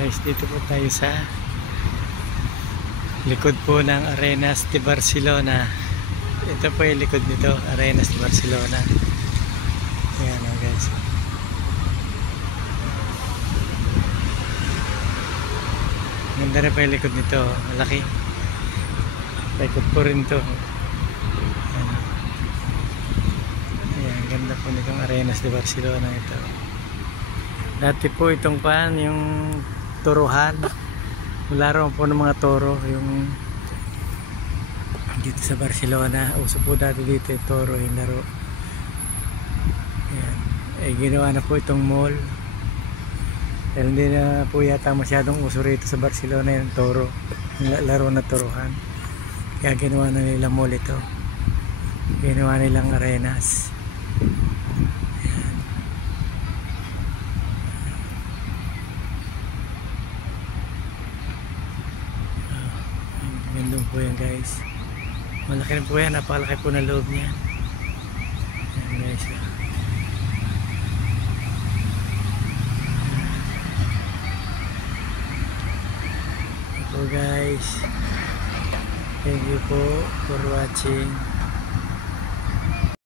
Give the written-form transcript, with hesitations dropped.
Guys, dito po tayo sa likod po ng Arenas de Barcelona. Ito po yung likod nito, Arenas de Barcelona. Ayan o guys. Ganda rin po yung likod nito, malaki. Likod po rin to. Ayan, ganda po nitong Arenas de Barcelona ito. Dati po itong pan, yung turuhan. Laro po ng mga toro yung dito sa Barcelona. Uso po dati dito yung toro, yung laro. Ayan. Eh, ginawa na po itong mall. Dahil hindi na po yata masyadong uso rito sa Barcelona yung toro, yung laro na turuhan. Kaya ginawa na nila mall ito. Ginawa nilang arenas. Gandun po yan guys. Malaki rin po yan. Napakalaki po na loob niya. Ayan guys. Ito guys. Thank you po for watching.